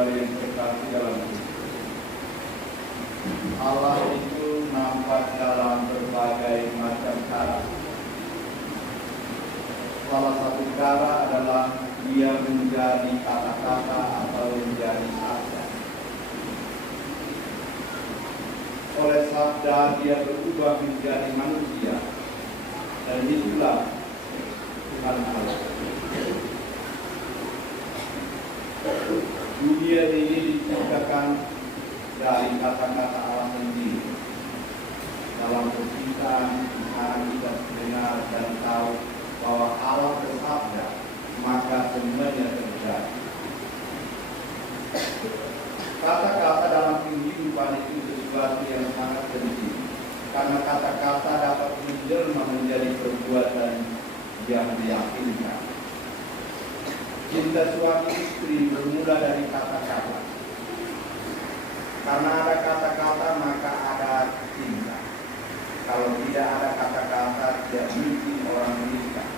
saudara yang terkasih dalam Kristus. Allah itu nampak dalam berbagai macam cara. Salah satu cara adalah dia menjadi kata-kata atau menjadi sabda. Oleh sabda dia berubah menjadi manusia, dan itulah Tuhan Allah. Dunia ini diciptakan dari kata-kata Allah sendiri. Dalam penciptaan sekarang kita dengar dan tahu bahwa Allah bersabda, maka semuanya terjadi. Kata-kata dalam kehidupan itu sesuatu yang sangat penting, karena kata-kata dapat menjelma menjadi perbuatan yang meyakinkan. Cinta suami istri bermula dari kata-kata. Karena ada kata-kata maka ada cinta. Kalau tidak ada kata-kata tidak mungkin orang menikah.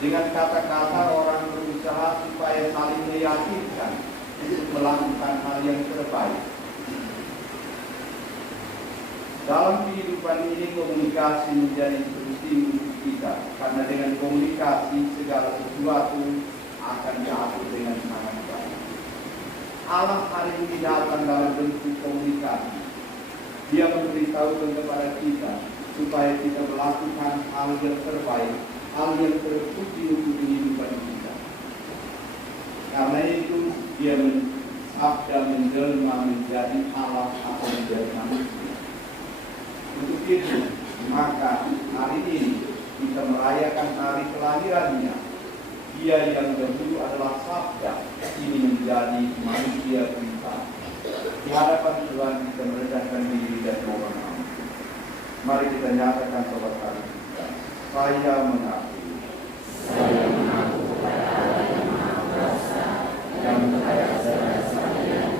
Dengan kata-kata orang berusaha supaya saling meyakinkan untuk melakukan hal yang terbaik. Dalam kehidupan ini komunikasi menjadi penting untuk kita, karena dengan komunikasi segala sesuatu akan diatur dengan sangat baik. Allah hari ini datang dalam bentuk komunikasi. Dia memberitahukan kepada kita supaya kita melakukan hal yang terbaik, hal yang terpuji untuk kehidupan kita. Karena itu dia sabda menjelma menjadi Allah atau menjadi manusia. Untuk itu, maka hari ini kita merayakan hari kelahirannya. Dia yang dahulu adalah sabda, ini menjadi manusia kita. Di hadapan Tuhan kita merendahkan diri dan mohon ampun. Mari kita nyatakan sobat hari kita. Saya mengaku kepada Allah yang Maha Kuasa yang kaya segala saya,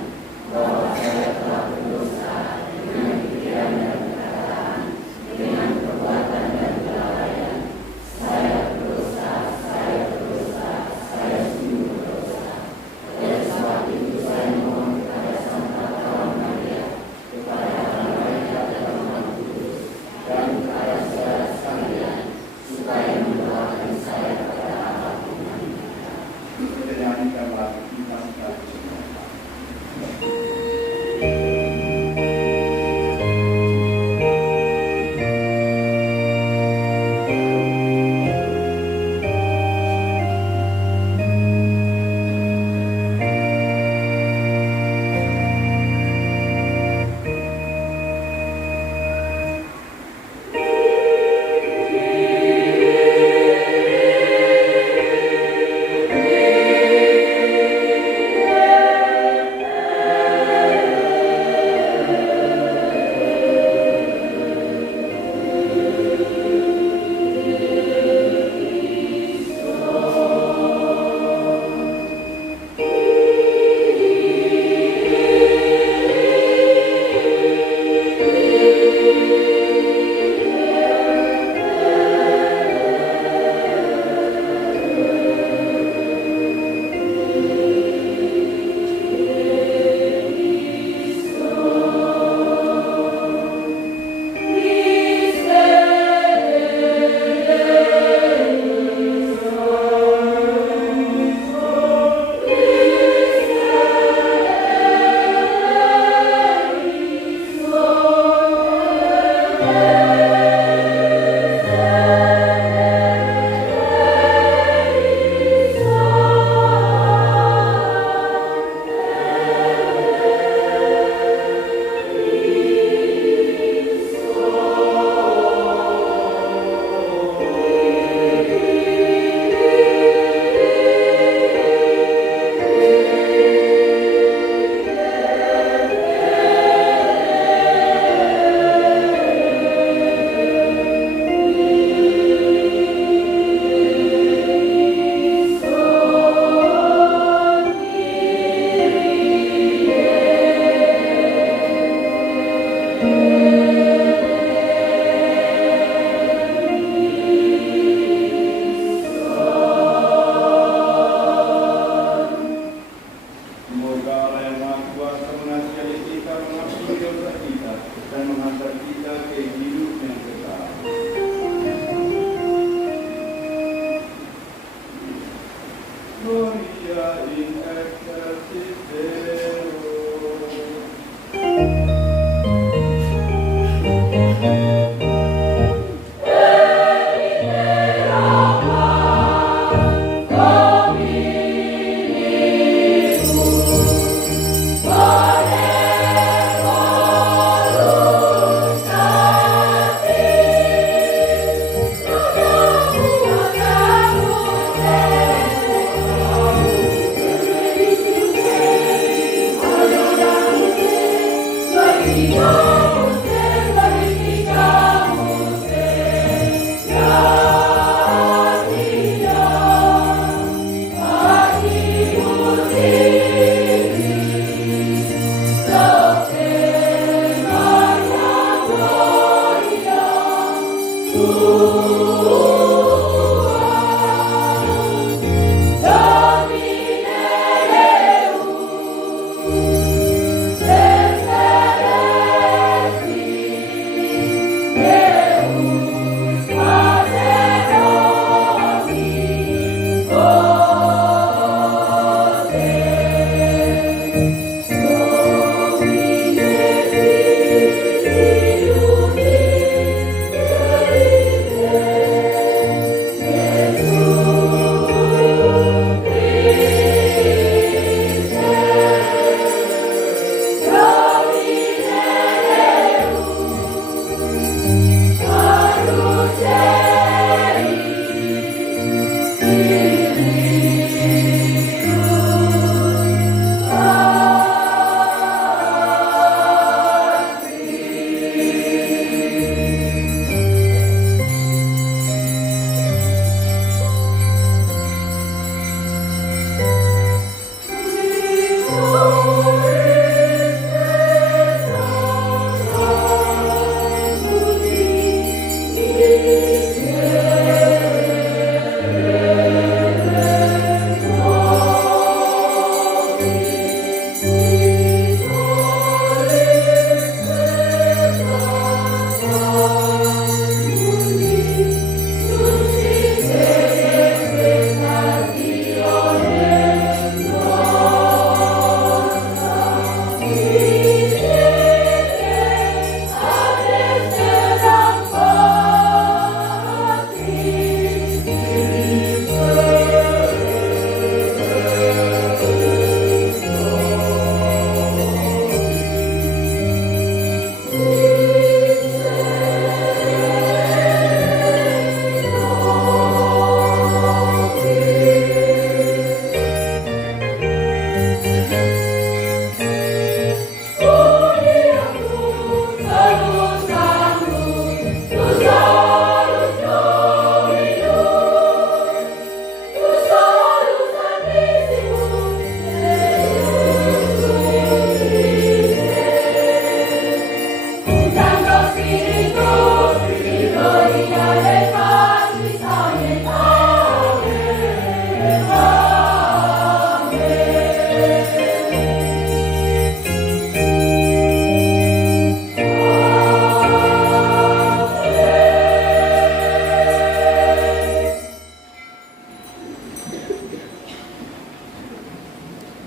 bahwa saya telah berdosa dengan pikiran dan perkataan, dengan perbuatan dan kelalaian. Saya berdosa, saya sungguh berdosa. Oleh sebab itu saya mohon kepada Santa Kawan Maria, kepada para malaikat dan Roh Kudus, dan kepada saudara sekalian, supaya mendoakan saya kepada Allah. Kita nyanyikan lagu kita.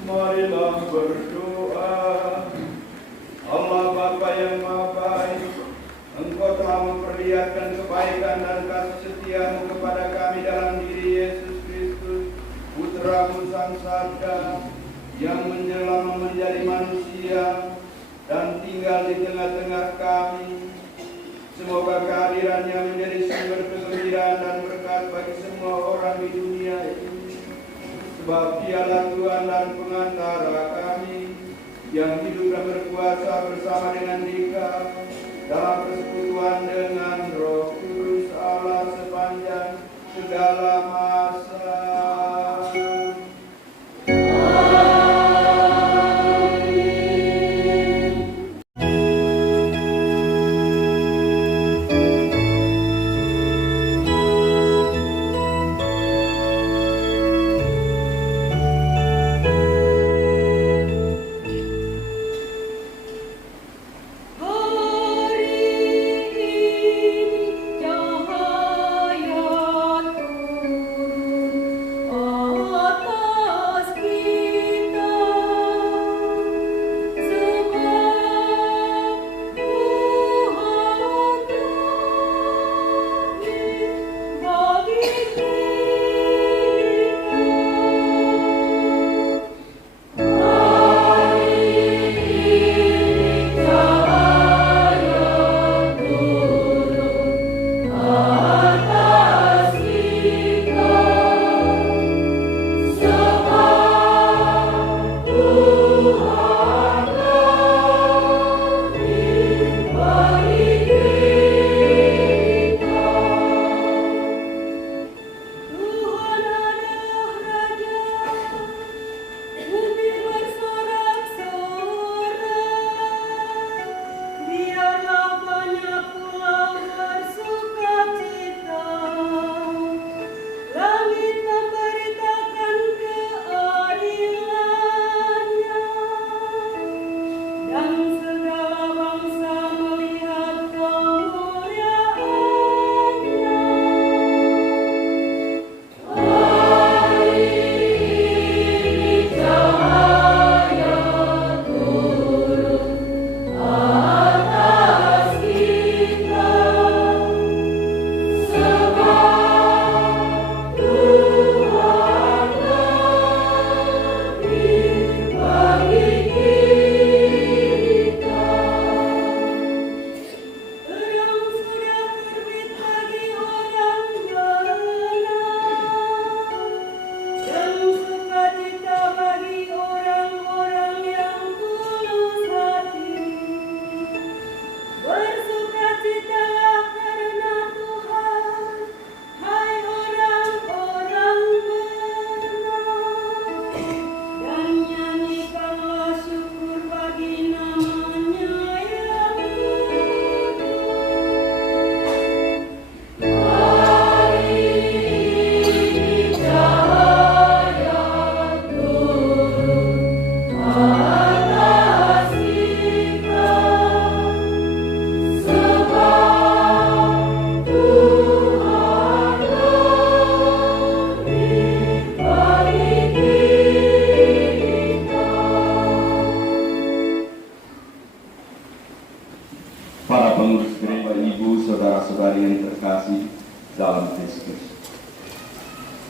Marilah berdoa. Allah Bapa yang Maha Baik, Engkau telah memperlihatkan kebaikan dan kasih setiamu kepada kami dalam diri Yesus Kristus, Putra-Mu Sang Sabda, yang menjelma menjadi manusia dan tinggal di tengah-tengah kami. Semoga kehadirannya menjadi sumber kegembiraan dan berkat bagi semua orang di dunia ini. Sebab Dialah Tuhan dan pengantara kami, yang hidup dan berkuasa bersama dengan Dikau dalam persekutuan dengan Roh Kudus Allah sepanjang segala masa.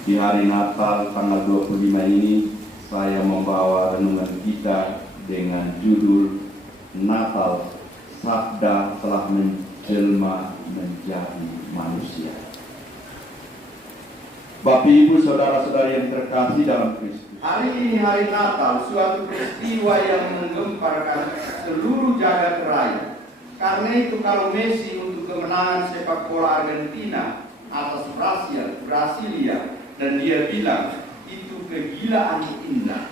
Di hari Natal tanggal 25 ini, saya membawa renungan kita dengan judul Natal, Sabda telah menjelma menjadi manusia. Bapak, Ibu, saudara-saudari yang terkasih dalam Kristus, hari ini hari Natal, suatu peristiwa yang menggemparkan seluruh jagat raya. Karena itu kalau Messi untuk kemenangan sepak bola Argentina atas Brasilia, dan dia bilang itu kegilaan indah,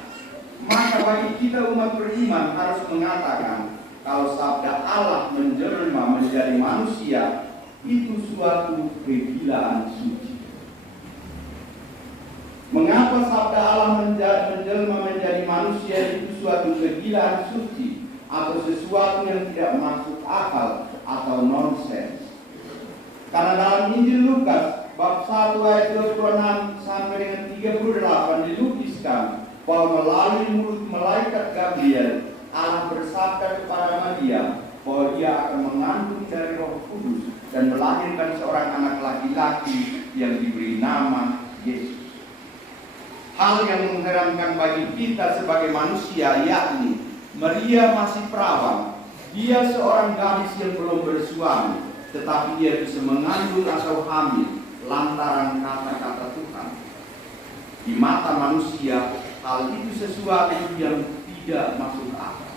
maka bagi kita umat beriman harus mengatakan kalau sabda Allah menjelma menjadi manusia itu suatu kegilaan suci. Mengapa sabda Allah menjelma menjadi manusia itu suatu kegilaan suci atau sesuatu yang tidak masuk akal atau nonsens? Karena dalam Injil Lukas bab 1 ayat 26 sampai dengan 38 dilukiskan bahwa melalui mulut malaikat Gabriel, Allah bersabda kepada Maria bahwa ia akan mengandung dari Roh Kudus dan melahirkan seorang anak laki-laki yang diberi nama Yesus. Hal yang mengherankan bagi kita sebagai manusia, yakni Maria masih perawan. Dia seorang gadis yang belum bersuami, tetapi dia bisa mengandung atau hamil lantaran kata-kata Tuhan. Di mata manusia, hal itu sesuatu yang tidak masuk akal.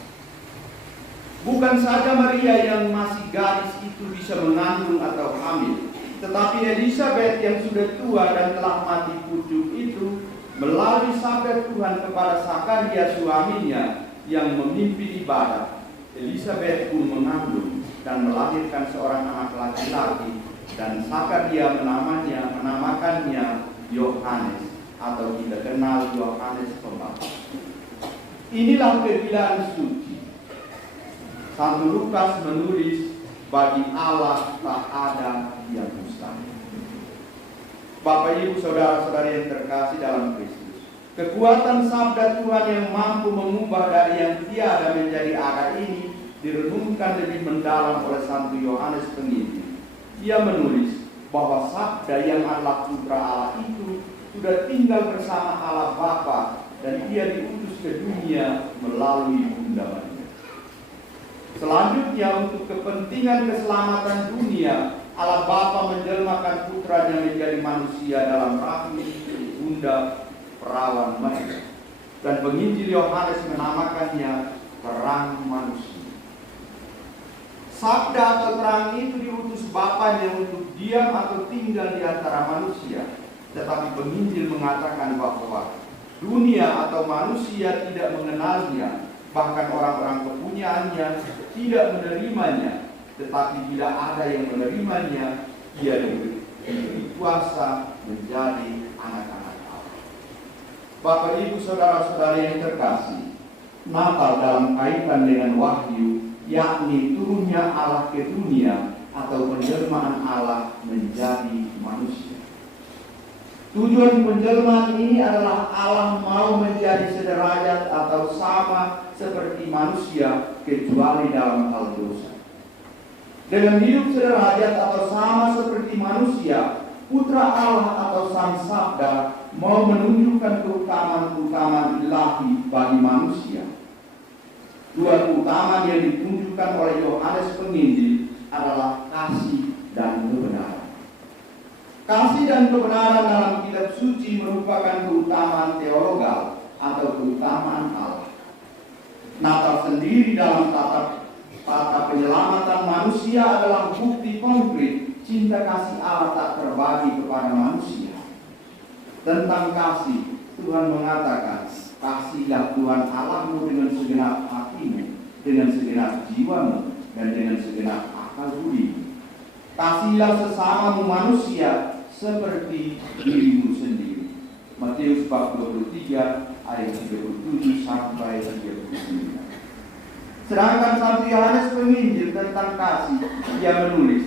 Bukan saja Maria yang masih gadis itu bisa mengandung atau hamil, tetapi Elizabeth yang sudah tua dan telah mati pucuk itu, melalui sabda Tuhan kepada Zakaria suaminya yang memimpin ibadah, Elizabeth pun mengandung dan melahirkan seorang anak laki-laki, dan Zakaria menamakannya Yohanes, atau kita kenal Yohanes Pembaptis. Inilah kegilaan suci. Santo Lukas menulis, bagi Allah tak ada yang mustahil. Bapak Ibu saudara-saudari yang terkasih dalam Kristus, kekuatan sabda Tuhan yang mampu mengubah dari yang tiada menjadi ada ini direnungkan lebih mendalam oleh Santo Yohanes Penginjil. Ia menulis bahwa sabda yang adalah putra Allah itu sudah tinggal bersama Allah Bapa dan ia diutus ke dunia melalui Bunda Maria. Selanjutnya, untuk kepentingan keselamatan dunia, Allah Bapa menjelmakan putranya menjadi manusia dalam rahim Bunda perawan Maria, dan penginjil Yohanes menamakannya terang manusia. Sabda atau terang itu diutus Bapanya untuk diam atau tinggal di antara manusia. Tetapi penginjil mengatakan bahwa dunia atau manusia tidak mengenalnya, bahkan orang-orang kepunyaannya tidak menerimanya. Tetapi bila ada yang menerimanya, ia diberi kuasa menjadi anak-anak Allah. Bapak Ibu saudara-saudari yang terkasih, Natal dalam kaitan dengan wahyu, yakni turunnya Allah ke dunia atau penjelmaan Allah menjadi manusia. Tujuan penjelmaan ini adalah Allah mau menjadi sederajat atau sama seperti manusia kecuali dalam hal dosa. Dengan hidup sederajat atau sama seperti manusia, Putra Allah atau Sang Sabda mau menunjukkan keutamaan-keutamaan ilahi bagi manusia. Dua keutamaan yang ditunjukkan oleh Yohanes Penginjil adalah kasih dan kebenaran. Kasih dan kebenaran dalam kitab suci merupakan keutamaan teologal atau keutamaan Allah. Natal sendiri dalam tata penyelamatan manusia adalah bukti konkret cinta kasih Allah tak terbagi kepada manusia. Tentang kasih, Tuhan mengatakan, kasihlah Tuhan Allahmu dengan segenap hatimu, dengan segenap jiwamu, dan dengan segenap akal budimu. Kasihlah sesamamu manusia seperti dirimu sendiri. Matius bab 23 ayat 37 sampai 39. Sedangkan Santo Yohanes Penginjil tentang kasih, ia menulis,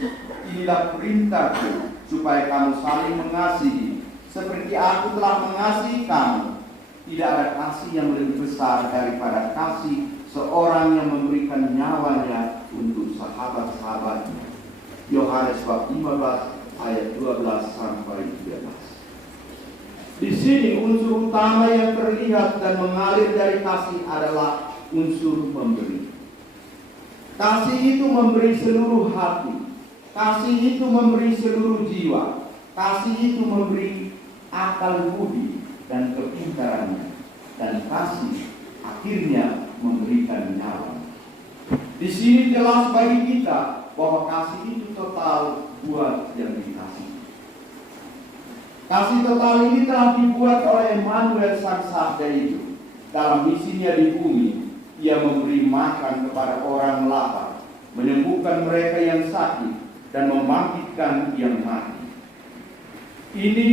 inilah perintahku supaya kamu saling mengasihi seperti aku telah mengasihi kamu. Tidak ada kasih yang lebih besar daripada kasih seorang yang memberikan nyawanya untuk sahabat-sahabatnya. Yohanes bab 15 ayat 12 sampai 13. Di sini unsur utama yang terlihat dan mengalir dari kasih adalah unsur memberi. Kasih itu memberi seluruh hati. Kasih itu memberi seluruh jiwa. Kasih itu memberi akal budi dan kepintarannya. Dan kasih akhirnya memberikan nyawa. Di sini jelas bagi kita bahwa kasih itu total buat yang dikasih. Kasih total ini telah dibuat oleh Emmanuel Sang Sabda itu. Dalam misinya di bumi, ia memberi makan kepada orang lapar, menyembuhkan mereka yang sakit, dan membangkitkan yang mati. Ini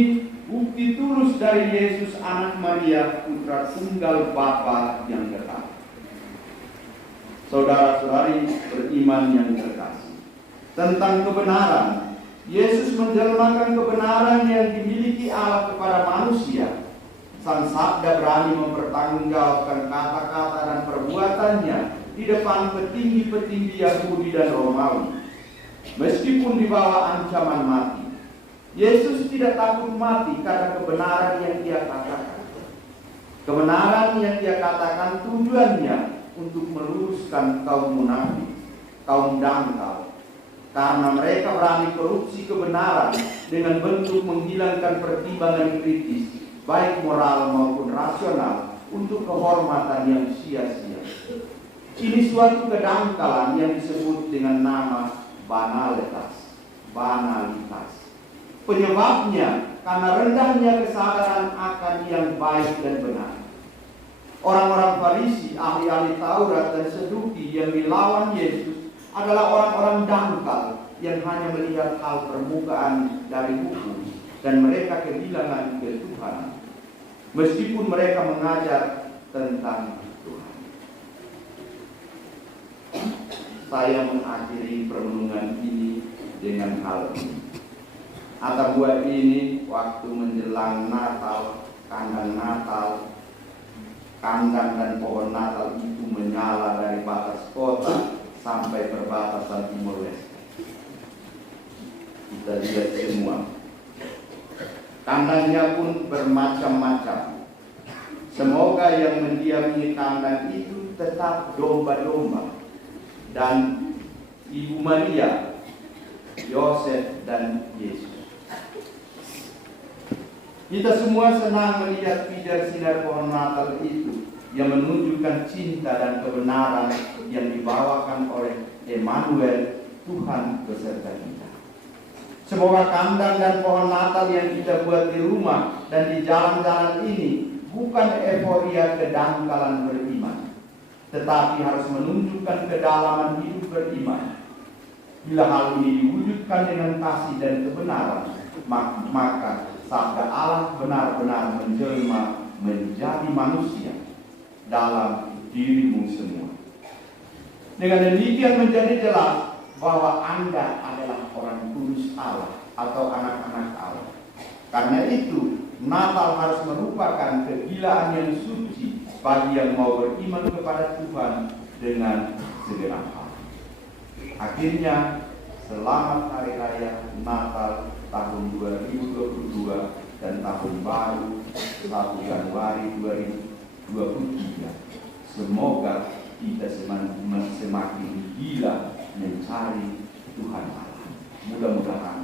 bukti tulus dari Yesus anak Maria, putra tunggal Bapa yang tetap. Saudara-saudari beriman yang terkasih, tentang kebenaran, Yesus menjelmakan kebenaran yang dimiliki Allah kepada manusia. 1 Sang Sabda berani mempertanggungjawabkan kata-kata dan perbuatannya di depan petinggi-petinggi Yahudi dan Romawi. Meskipun dibawa ancaman mati, Yesus tidak takut mati karena kebenaran yang Dia katakan. Kebenaran yang Dia katakan tujuannya untuk meluruskan kaum munafik, kaum dangkal, karena mereka berani korupsi kebenaran dengan bentuk menghilangkan pertimbangan kritis, baik moral maupun rasional, untuk kehormatan yang sia-sia. Ini suatu kedangkalan yang disebut dengan nama banalitas. Penyebabnya karena rendahnya kesadaran akan yang baik dan benar. Orang-orang Farisi, ahli-ahli Taurat dan Seduki yang dilawan Yesus adalah orang-orang dangkal yang hanya melihat hal permukaan dari hukum, dan mereka kehilangan ketuhanan meskipun mereka mengajar tentang Tuhan. Saya mengakhiri perenungan ini dengan hal ini. Atau buat ini, waktu menjelang Natal, kandang dan pohon Natal itu menyala dari batas kota sampai perbatasan Timur Leste. Kita lihat semua. Kandangnya pun bermacam-macam. Semoga yang mendiami kandang itu tetap domba-domba dan Ibu Maria, Yosef dan Yesus. Kita semua senang melihat pijar sinar pohon Natal itu yang menunjukkan cinta dan kebenaran yang dibawakan oleh Emmanuel, Tuhan beserta kita. Semoga kandang dan pohon Natal yang kita buat di rumah dan di jalan-jalan ini bukan euforia kedangkalan beriman, tetapi harus menunjukkan kedalaman hidup beriman. Bila hal ini diwujudkan dengan kasih dan kebenaran, maka sabda Allah benar-benar menjelma menjadi manusia dalam dirimu semua. Dengan demikian menjadi jelas bahwa Anda adalah orang kudus Allah atau anak-anak Allah. Karena itu, Natal harus merupakan kegilaan yang suci bagi yang mau beriman kepada Tuhan dengan segenap hati. Akhirnya, selamat Hari Raya Natal tahun 2022 dan tahun baru 1 Januari 2023. Semoga kita semakin gila mencari Tuhan Allah. Mudah-mudahan.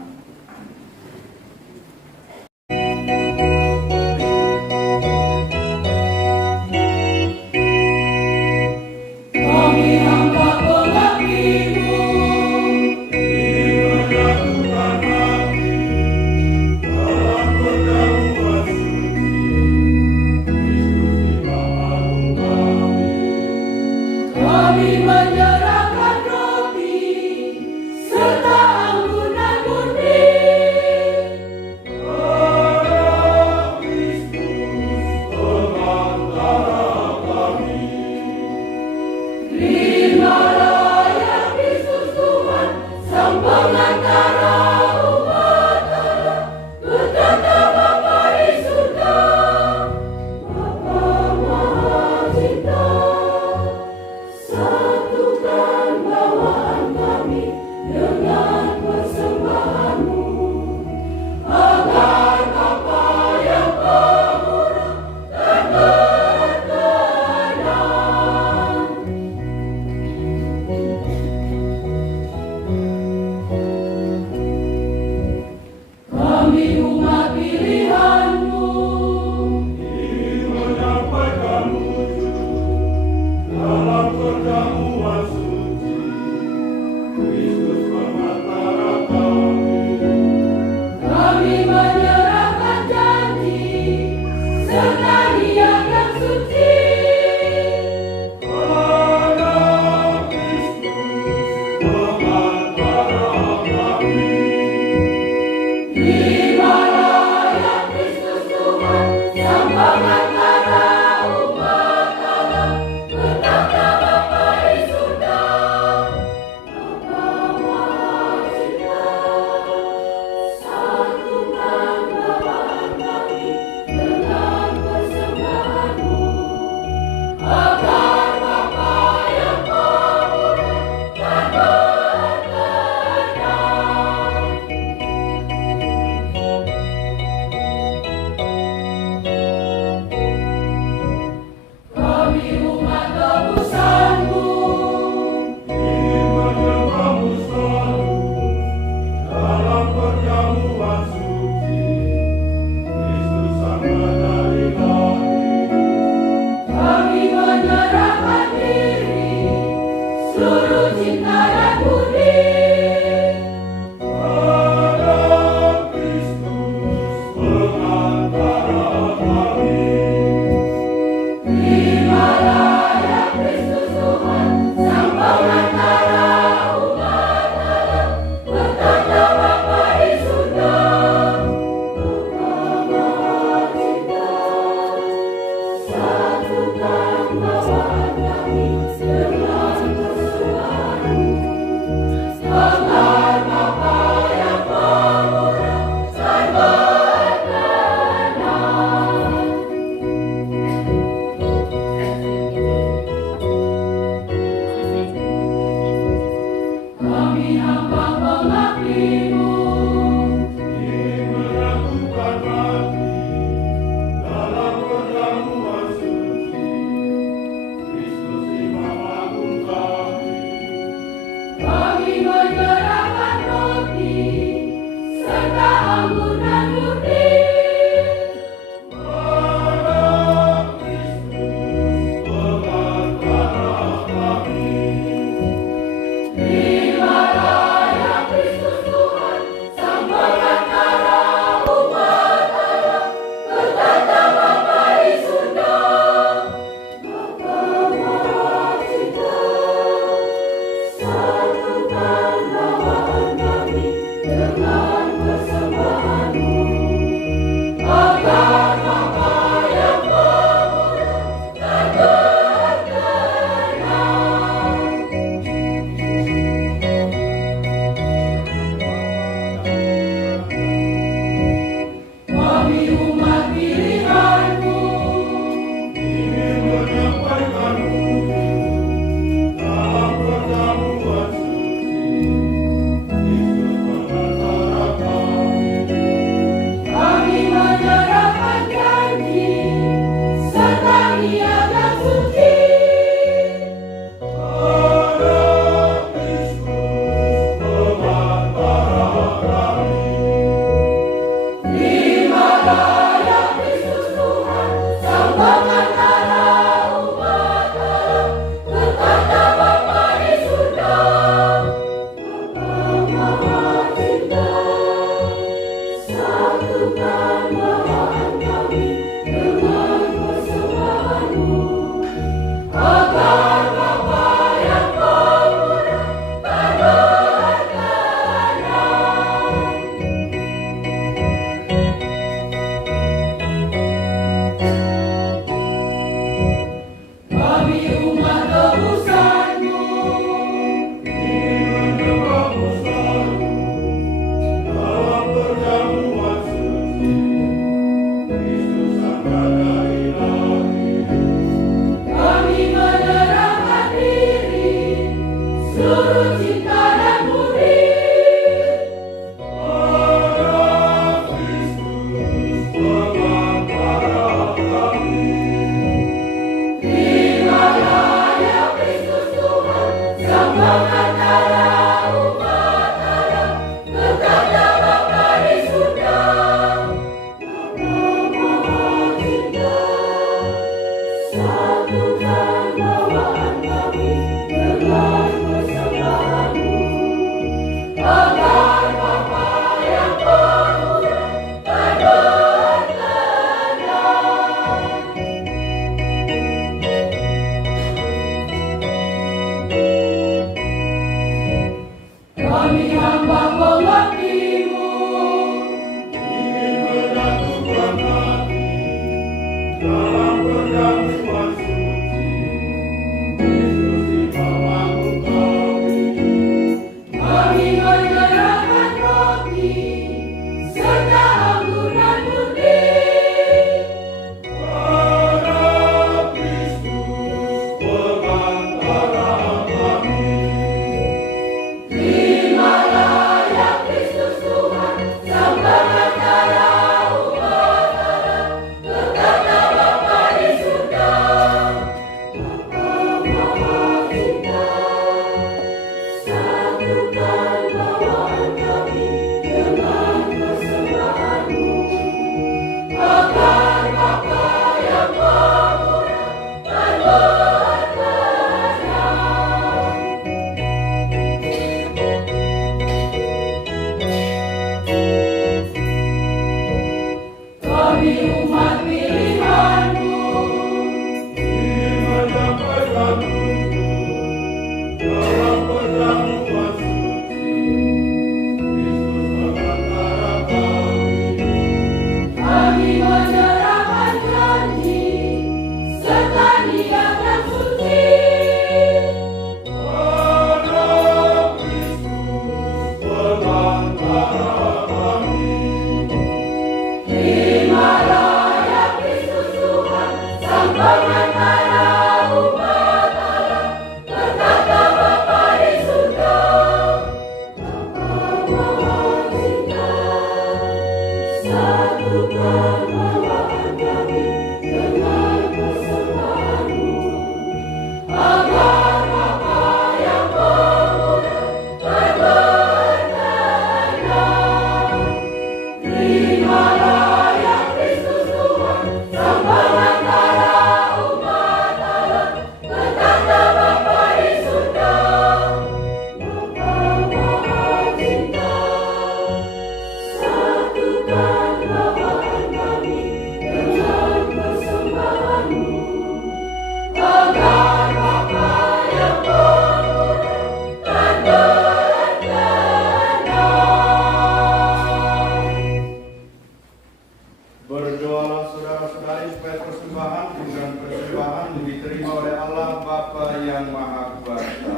Bapa yang Maha Kuasa.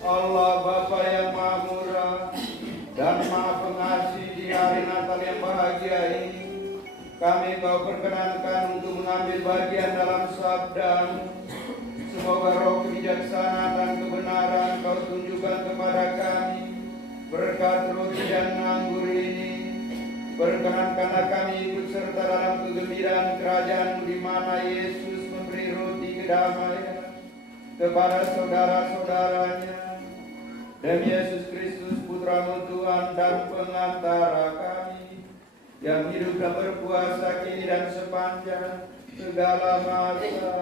Allah Bapa yang Maha Murah dan Maha Pengasih, di hari Natal yang bahagia ini, kami Kau perkenankan untuk mengambil bagian dalam sabda-Mu. Semoga roh kebijaksanaan dan kebenaran Kau tunjukkan kepada kami berkat roti dan anggur ini. Perkenankanlah kami ikut serta dalam kegembiraan kerajaan-Mu, di mana Yesus memberi roti kedamaian kepada saudara-saudaranya. Demi Yesus Kristus, Putra-Mu Tuhan dan pengantara kami, yang hidup dan berkuasa kini dan sepanjang segala masa.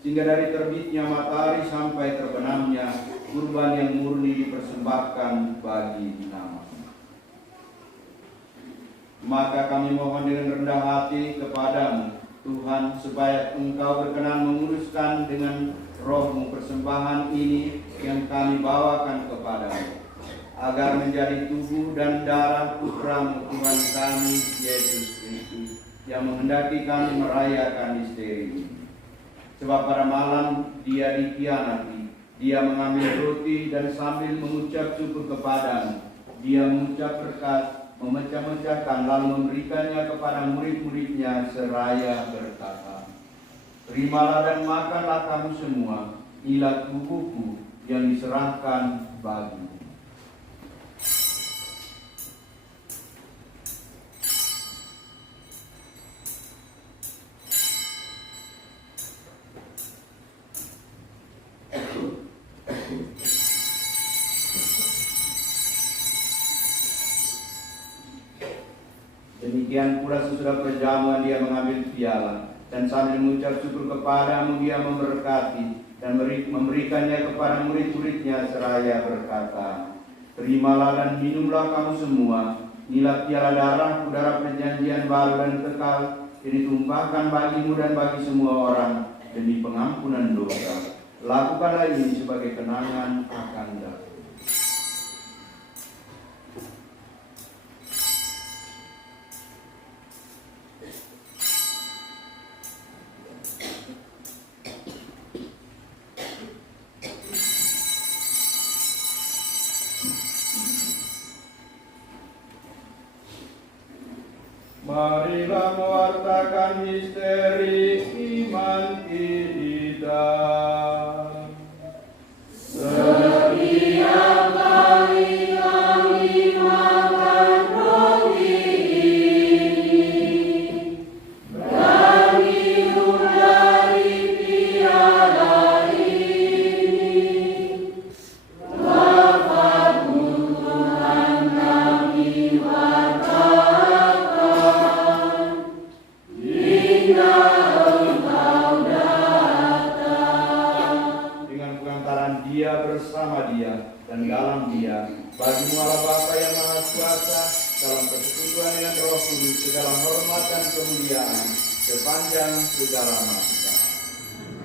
Sehingga dari terbitnya matahari sampai terbenamnya, kurban yang murni dipersembahkan bagi nama. Maka kami mohon dengan rendah hati kepadamu, Tuhan, supaya Engkau berkenan menguruskan dengan roh-Mu persembahan ini yang kami bawakan kepadamu, agar menjadi tubuh dan darah Putra-Mu Tuhan kami, Yesus Kristus, yang menghendaki kami merayakan misteri ini. Sebab pada malam Dia dikhianati, Dia mengambil roti dan sambil mengucap syukur kepadamu, Dia mengucap berkat, memecah-mecahkan, lalu memberikannya kepada murid-muridnya seraya berkata, "Terimalah dan makanlah kamu semua, inilah tubuhku yang diserahkan bagimu." Demikian pula sesudah perjamuan dia mengambil piala, dan sambil mengucap syukur kepadamu dia memberkati dan memberikannya kepada murid-muridnya seraya berkata, terimalah dan minumlah kamu semua, inilah piala darahku, darah perjanjian baru dan kekal, yang ditumpahkan bagimu dan bagi semua orang demi pengampunan dosa. Lakukanlah ini sebagai kenangan akan aku. Marilah mewartakan misteri iman kita. Setiap kali kami makan roti ini dan minum dari piala ini, lafaz-Mu Tuhan kami wartakan hingga Engkau datang. Dengan pengantaran dia bersama dia dan dalam dia, bagi Allah Bapa yang Maha Kuasa, dalam persekutuan dengan Roh Kudus, segala hormat dan kemuliaan sepanjang segala masa.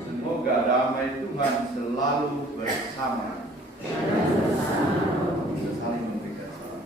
Semoga damai Tuhan selalu bersama. Kita saling memberikan salam.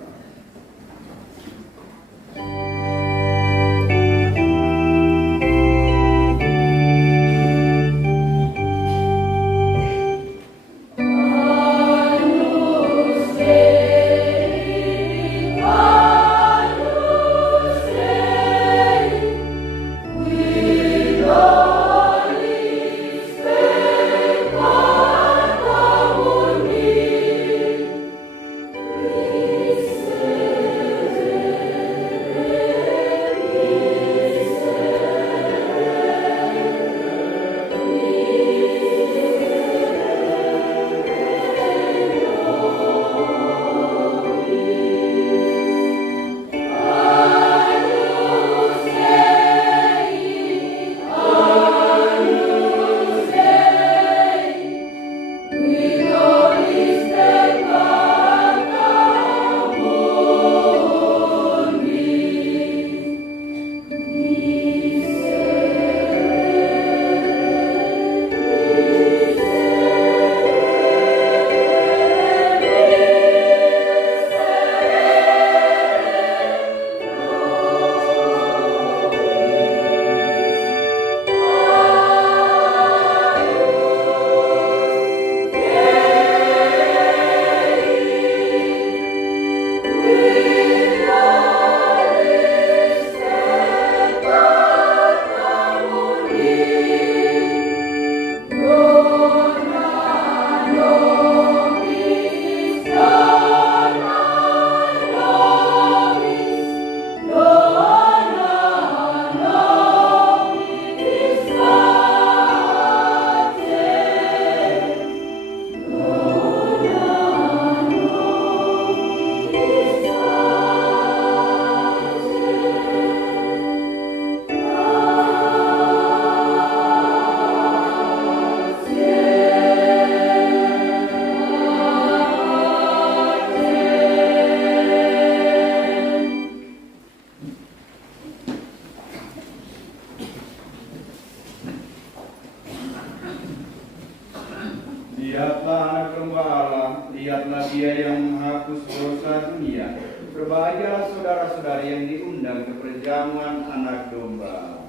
Lihatlah anak domba Allah, lihatlah dia yang menghapus dosa dunia. Berbahagialah saudara-saudari yang diundang ke perjamuan anak domba.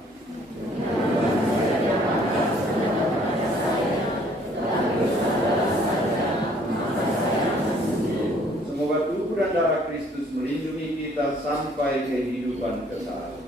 Semoga tubuh dan darah Kristus melindungi kita sampai kehidupan kekal.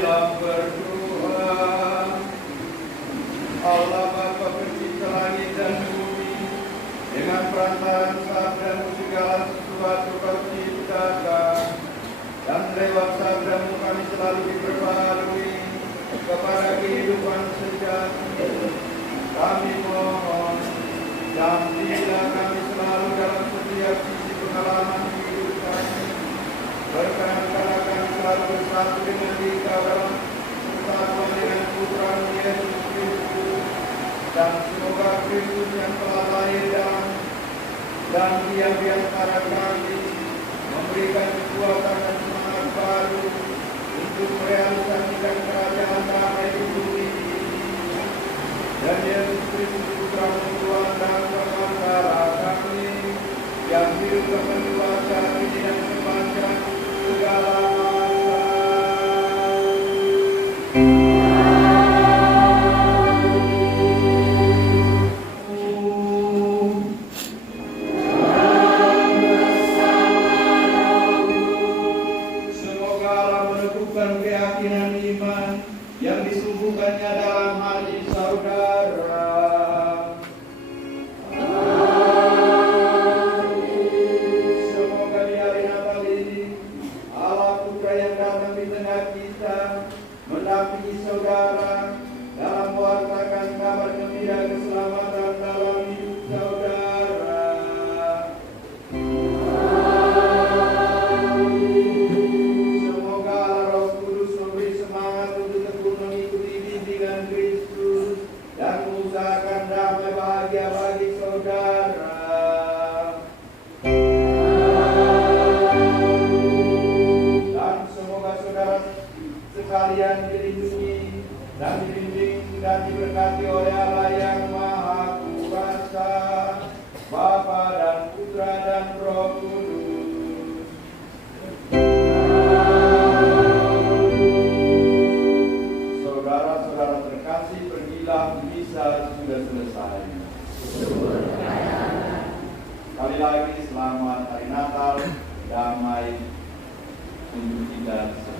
Marilah berdoa. Allah Bapa pencipta langit dan bumi, dengan perantaraan sabdamu segala sesuatu kau ciptakan, dan lewat sabdamu kami selalu diperbarui kepada kehidupan sejati. Kami mohon, jampilah kami selalu dalam setiap sisi pengalaman hidup kami. Berkenankanlah kami selalu bersatu dengan Dikau dalam persatuan dengan Putra-Mu Yesus Kristus, dan semoga Kristus yang telah lahir dan diam di antara kami memberikan kekuatan dan semangat baru untuk merealisasikan kerajaan damai di bumi ini. Dan Yesus Kristus Putra-Mu Tuhan dan pengantara kami yang hidup kemenduasa ini dan sepanjang segala masa. Semoga Allah menumbuhkan keyakinan iman yang disumbuhkannya dalam hati saudara. Semoga di hari Natal ini Allah Putra yang datang di tengah kita mendampingi saudara dalam mewartakan kabar gembira keselamatan dalam hidup saudara. Semoga Allah Roh Kudus memberi semangat untuk tekun mengikuti bimbingan Kristus dan mengusahakan damai bahagia bagi saudara. Dan semoga saudara sekalian dilindungi dan dibimbing dan diberkati oleh Allah yang Maha Kuasa, Bapa dan Putra dan Roh Kudus. Saudara-saudara terkasih, pergilah, misa sudah selesai. Sekali lagi selamat hari Natal, damai untuk kita semua.